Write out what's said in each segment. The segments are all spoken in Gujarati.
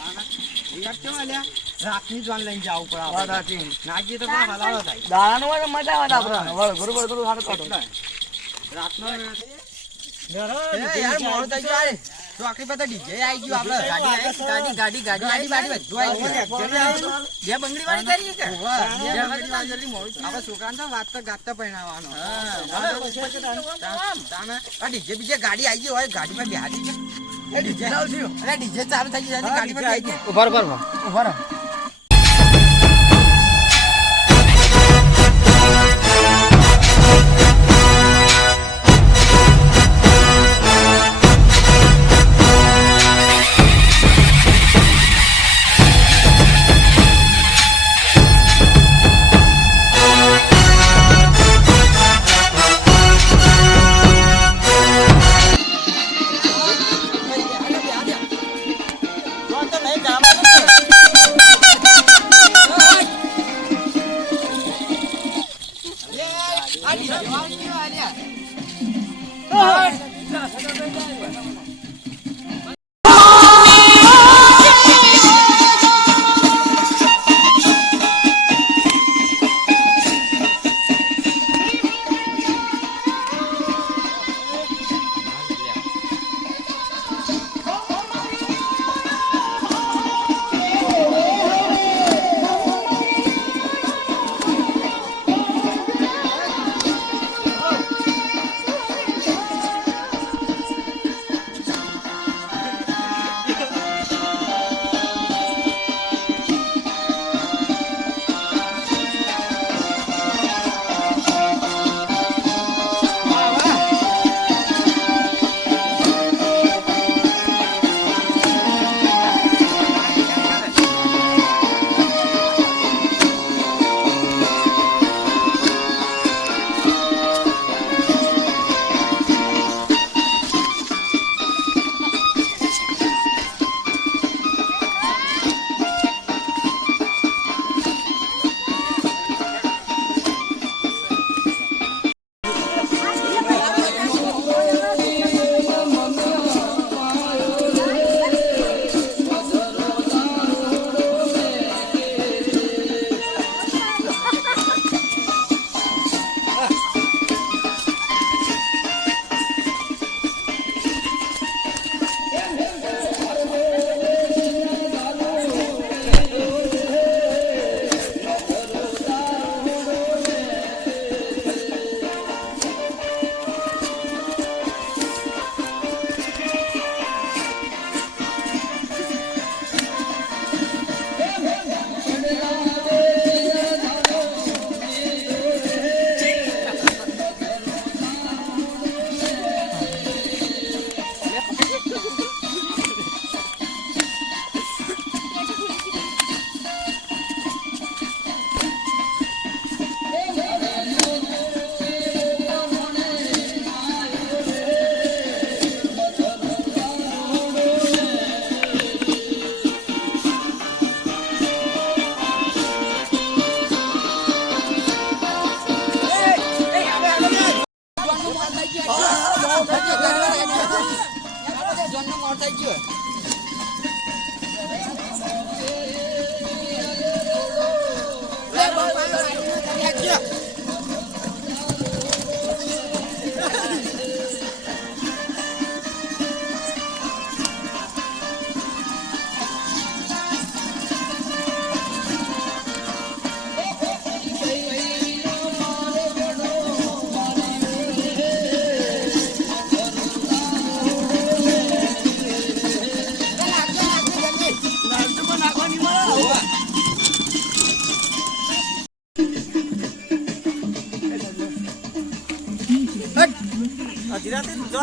છે ને તાના યાદ કેવો અલ્યા? રાતની જોન લઈને જાવું પડે આપણે. વાત સાચી ના જઈએ તો હલાવો તો મજા આવે. ગાડી આઈ ગયું. આ બીજે ગાડી આઈ ગઈ હોય ગાડીમાં બેહાડી એ DJ અરે DJ ચાલુ થઈ ગાડીમાં બેહી ગઈ. ઊભા ઊભા ઊભા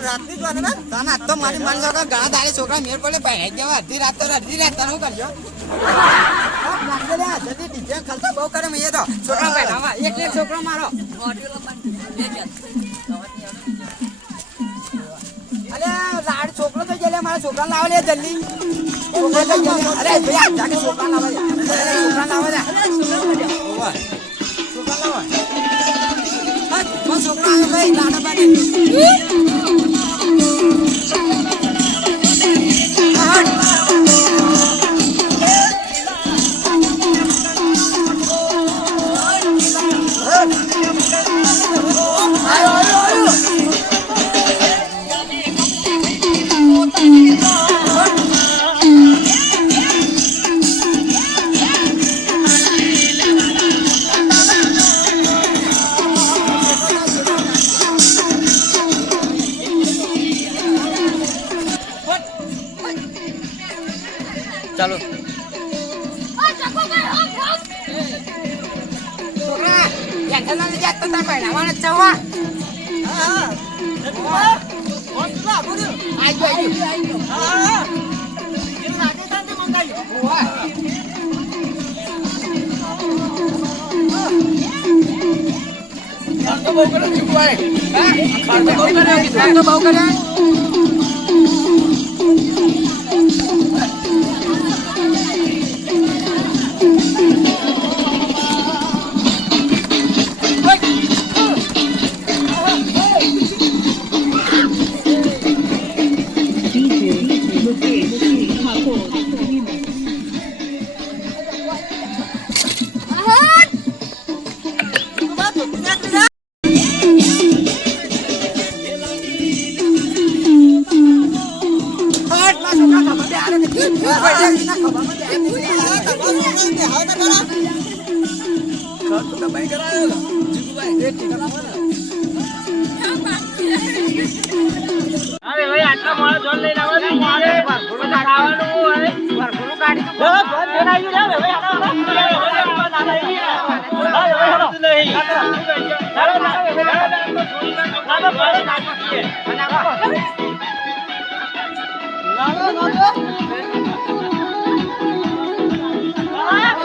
રાતની જ વાત તાને આજ તો મારી માની લો કે ઘણા દાડે છોકરા મેળ પડે પહેરાઈ દેવા અડધી રાત તો, અડધી રાત તને શું કરજો. ખર્ચો બહુ કરે મેં તો. છોકરા નાવા એક એક છોકરો મારો. અરે, લાડ છોકરો તો જલે મારા છોકરા લાવ લે જલ્દી. અરે આ જાકે છોકરા લાવે છોકરા લાવે છોકરા લાવે છોકરા લાવે હા છોકરા આવે, ભાઈ, લાડા પાડે. કર્યો ભાઈ કરાયો ચૂકુ એક ને. અરે ભાઈ આટલા માણસ જોન લઈને આવો મારે વરઘોડું કાઢવાનું હોય વરઘોડું કાઢી તો આવી ગયું ને હવે નહીં ચાલો ચાલો હવે ના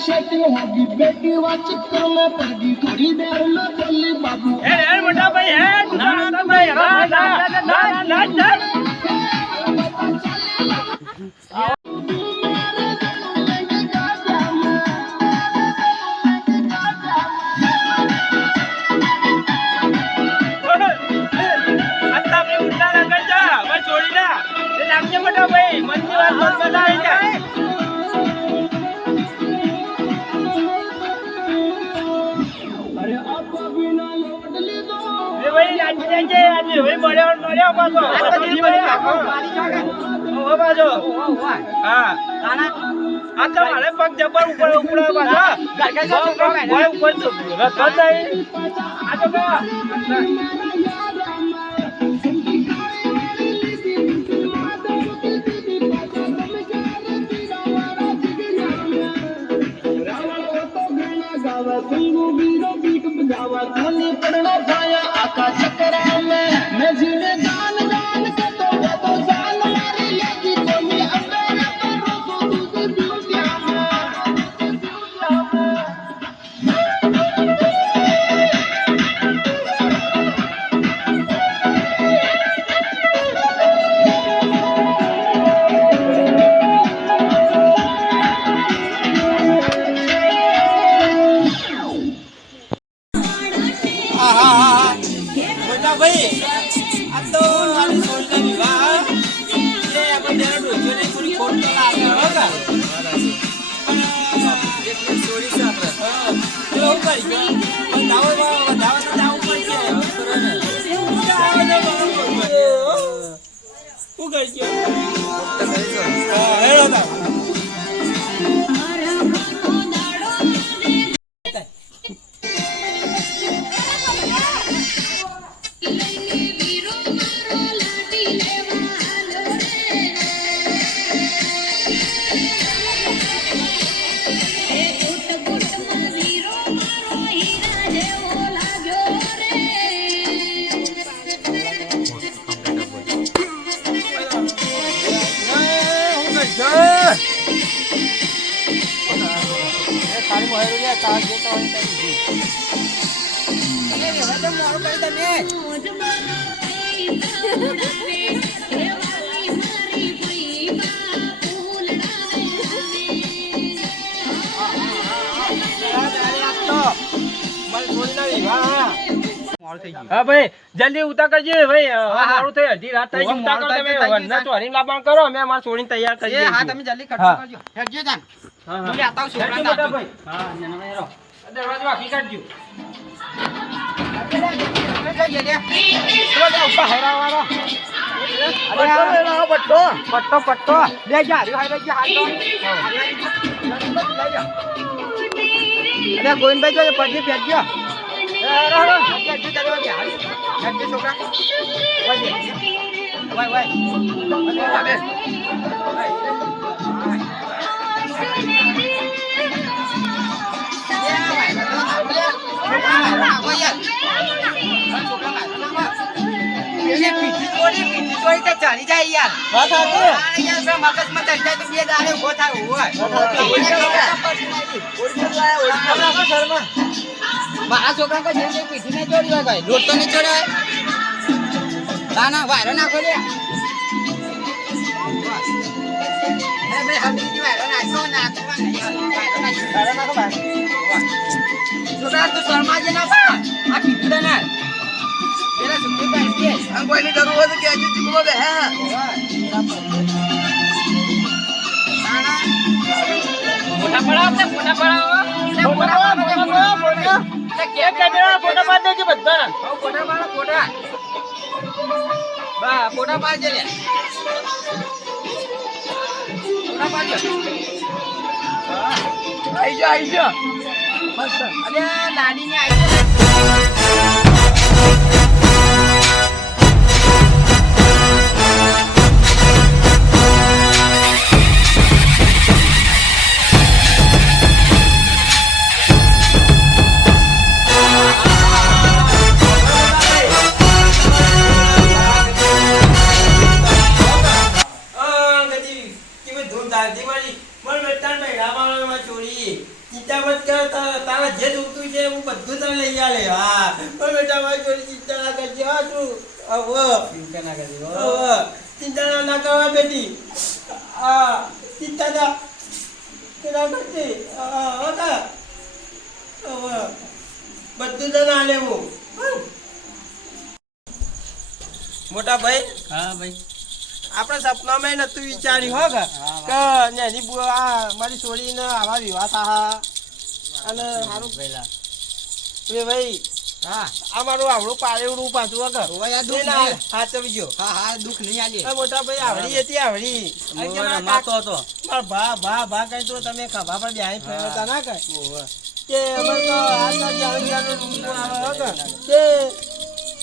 છેતી હોગી બેટી વાત ચક્કરમાં પડ ગઈ થોડી દેર નો ચલ્લી બાબુ એ એ મોટા ભાઈ હે ના ના ભાઈ ના ના ના. ના. પાછો ઓ પાછો હા આ તો મારે પગ જબર ઉપર ઉપર પાછો ભાઈ ઉપર તો રખાય આ તો કા ગાવા ખાલી પડવા ભાયા આકા ચકરા મેં જીને હા ભાઈ જલ્દી ઉતા કરજે ભાઈ. મારું થઈ અડધી રાત થઈ ઉતા કરો તમે અમે અમારા છોડીને તૈયાર કરી હા તમે જલ્દી કરજો હેડજો તાન હા, હા. લેતા આવું છોકરાને હેડજો મોટા આપજો. ભાઈ. હા નાના હેરો દરવાજો વાંકી કાઢજો. પટ્ટો પટ્ટો બે જા હારી અરે ગોવિંદભાઈ જો પછી ફેંકજો છોકરા વાય વાય ચડી જાય યાર વાત. આ યાર મગજમાં ચડી જાય તો બે દાડે ઊભો થાય હોય મારા છોકરા કોઈ જેમ પીઠી નહીં ચોરી હોય ભાઈ લોટ તો નહીં ચોરાય ના ના વાયરો નાખો લે ભાઈ હમીથી વાયરો નાખો નાખો ફોટા પાડજે. લે ફોટા પાડજો. આઈ જા આવી જા અરે લાડીને આવી હા. મને બેટા મારી ચોરી ચિંતા ના કરજે, હા તું. આવો. ચિંતા ના કરજો આવો. ચિંતા ના- ના કરવા બેટી. હા. ચિંતા ના ના કરજે. હા, હા, કા? આવો. બધું તને આલે હું. મોટા ભાઈ હા ભાઈ આપણે સપનામાં નતું વિચાર્યું હો કે નેની આ મારી છોડીને આવા વિવાહ થા અને સારું પહેલા એ ભાઈ હા. આ મારું આવડું પારેવડું પાછું વગર ઓવા યાર દુઃખ ના. હાચવજો હા હા દુઃખ નહીં આલી. એ મોટા ભાઈ આવડી હતી આવડી. હતો. મારા ભા ભા ભા કઈ તો તમે ખભા પર બેહી ફેરતા ના કઈ? કે અમે તો આ તો જાણ જાણ રૂમ આવે કે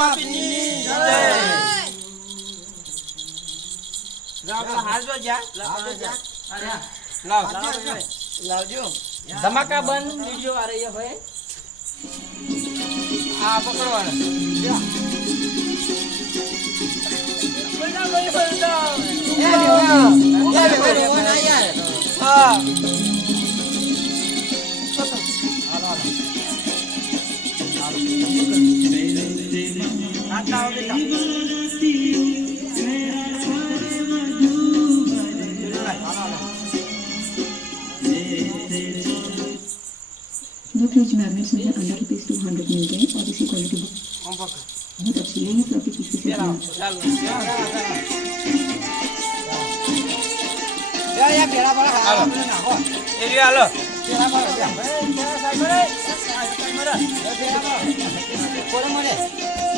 બાપીની જય. લાવજો ધમાકા બંધ બીજો આ રહી ભાઈ હા પકડવાના Thank વેવાય आता होगे फ्रिज मैग्नेट मुझे अंडर रुपीज टू हंड्रेड मिल गए और इसी क्वालिटी बहुत अच्छी है ये प्रॉफिट किसी से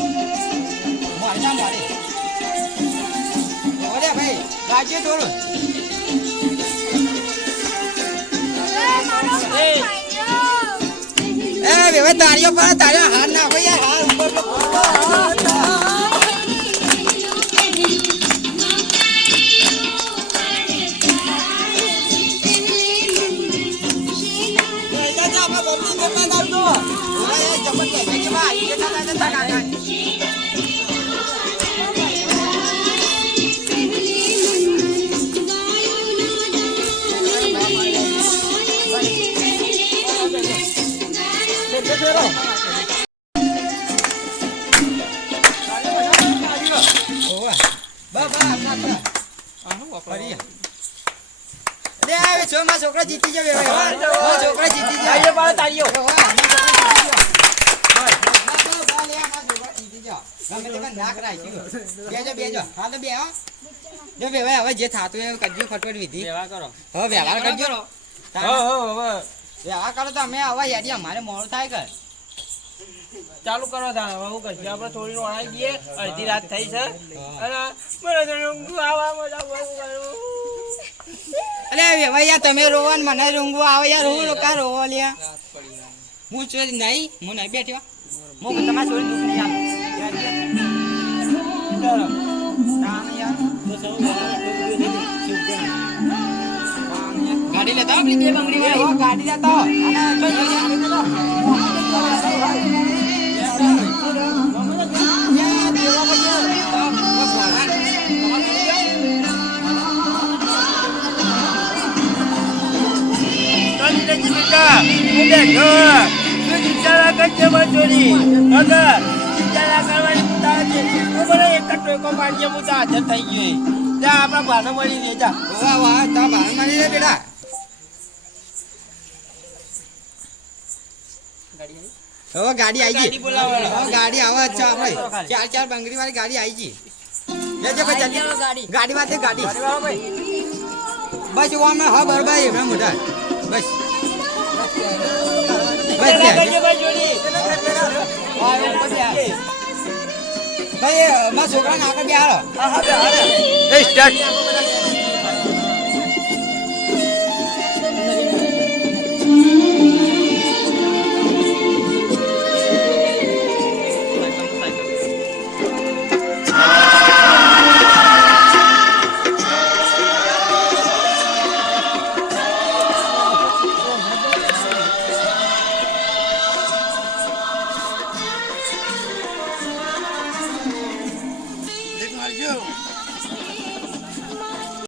ચાલો, बना ચાલો. યાર યાર પેલા પેલા પર હા હાલો. આપણે નાખો એ રહ્યો હાલો પેલા પર પેલા પર કોણ મળે મારે ના મારે ઓરે ભાઈ રાજ્ય થોડું એ હવે તાળીઓ પર તાળીઓ હાર નાખો યાર હાર ઉપર હવે જે થાતું એ કરજો ફટફટ વિધિ કરો હવે વ્યવહાર કરજો હવે વ્યવહાર કરો તો અમે આવા યાદી અમારે મોડું થાય કે ચાલુ કરો તાણ હવે હું કહીશ આપણે થોડી ઓળાઈ દઈએ અડધી રાત થઈ છે. અને મને તો ઊંઘું આવા મજા અલે વેવાઈ તમે રોવા ને મને રૂંગવા આવે યાર. હું રોકા રોવો લ્યા? હું છો નહીં. હું નહીં બેઠ્યો હું. તમારે છોડી દુઃખ નહીં ગાડી લેતા ગાડી લેતા કંઈ નથી બેટા હું બેઠો તું ચિંતા ના કરજે મજૂરી. અગર ચિંતા ના કરવાની હું છે તું મને એક જ ટોકો પાડીએ હું હાજર થઈ ગયો ત્યાં આપણા ભાનો મળી દે જા. વાહ વાહ તા ભાન મારી રે બેટા. હવે ગાડી આવી ગાડી ગઈ ગાડી આવે છે આપણે. ચાર ચાર બંગડી વાળી ગાડી આવી ગઈ. લેજો ભાઈ જલ્દી ગાડી વાતે ગાડી. બસ ઓમ હા બરોબર એમના મોઢા. બસ. ભાઈ મારા છોકરાને આગળ બે હાલો હા હા બે એ સ્ટાર્ટ.